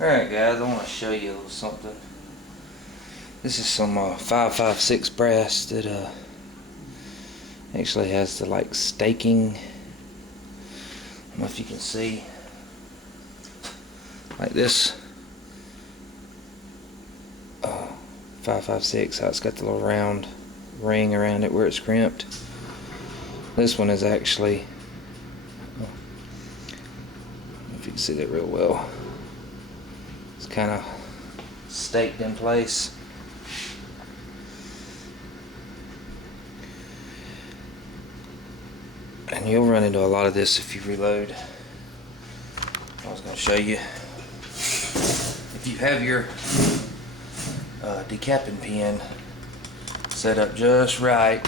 Alright guys, I want to show you a little something. This is some 5.56 brass that actually has the like staking. I don't know if you can see. Like this 5.56, how it's got the little round ring around it where it's crimped. This one is actually, I don't know if you can see that real well. It's kind of staked in place. And you'll run into a lot of this if you reload. I was going to show you. If you have your decaping pin set up just right,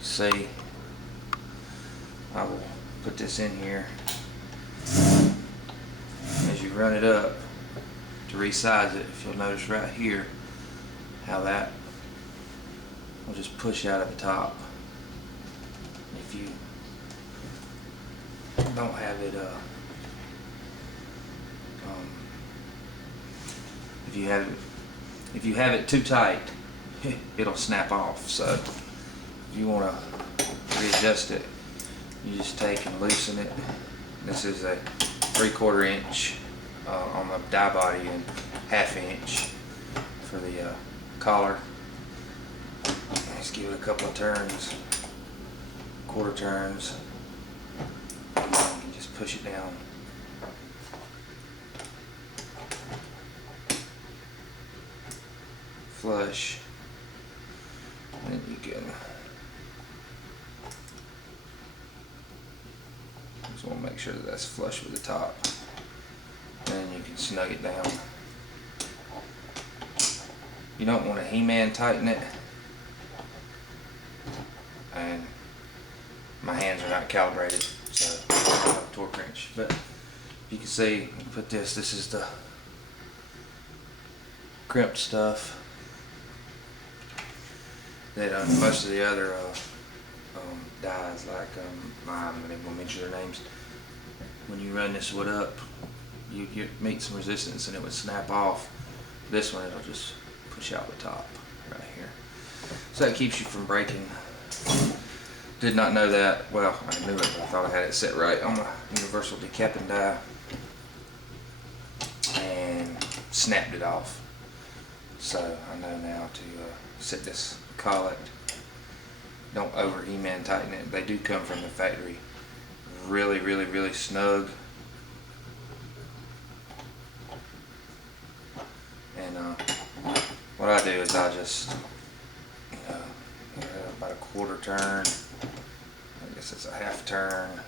see, I will put this in here. As you run it up to resize it, if you'll notice right here how that will just push out at the top. If you don't have it if you have it too tight, it'll snap off. So if you want to readjust it, you just take and loosen it. This is a 3/4 inch on the die body and 1/2 inch for the collar. Just give it a couple of turns, quarter turns, and you can just push it down. Flush, and then you can just want to make sure that that's flush with the top. Then you can snug it down. You don't want to He-Man tighten it, and my hands are not calibrated, so torque wrench. But you can see, put this is the crimped stuff that most of the other dies, like I'm not even gonna mention their names. When you run this wood up, you meet some resistance and it would snap off. This one, it'll just push out the top right here, so that keeps you from breaking. Did not know that. Well, I knew it, but I thought I had it set right on my universal decaping die and snapped it off. So I know now to set this collet. Don't over He-Man tighten it. They do come from the factory really snug. And what I do is I just about a quarter turn. I guess it's a 1/2 turn.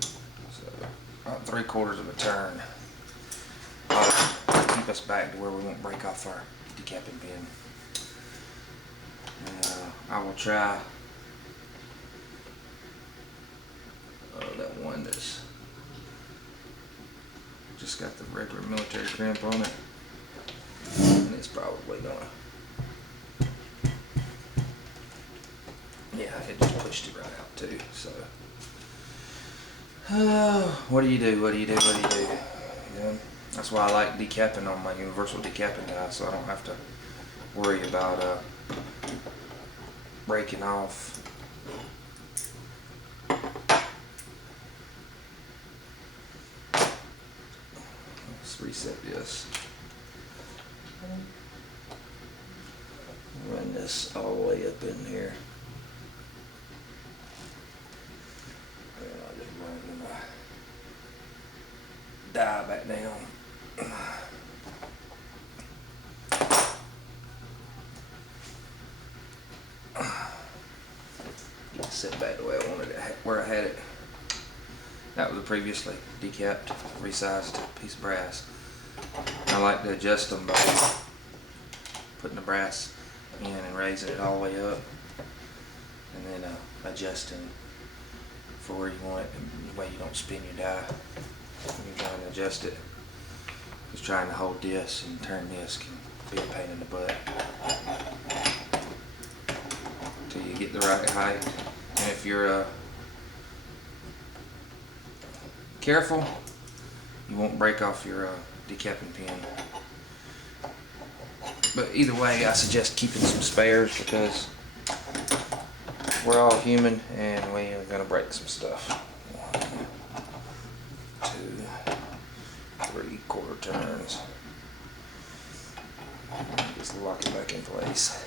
So about 3/4 of a turn. Keep us back to where we won't break off our decaping pin. I will try that one that's just got the regular military crimp on it, and it's probably gonna, yeah, it just pushed it right out too. So what do you do? Yeah, that's why I like decapping on my universal decaping die, so I don't have to worry about breaking off. Let's reset this. Run this all the way up in here. And I'll just run my die back down. Set back the way I wanted it, where I had it. That was a previously decapped, resized piece of brass. I like to adjust them by putting the brass in and raising it all the way up, and then adjusting for where you want it, and the way you don't spin your die when you're trying to adjust it. Just trying to hold this and turn this can be a pain in the butt till you get the right height. And if you're careful, you won't break off your decapping pin. But either way, I suggest keeping some spares because we're all human and we are going to break some stuff. 1, 2, 3 quarter turns. Just lock it back in place.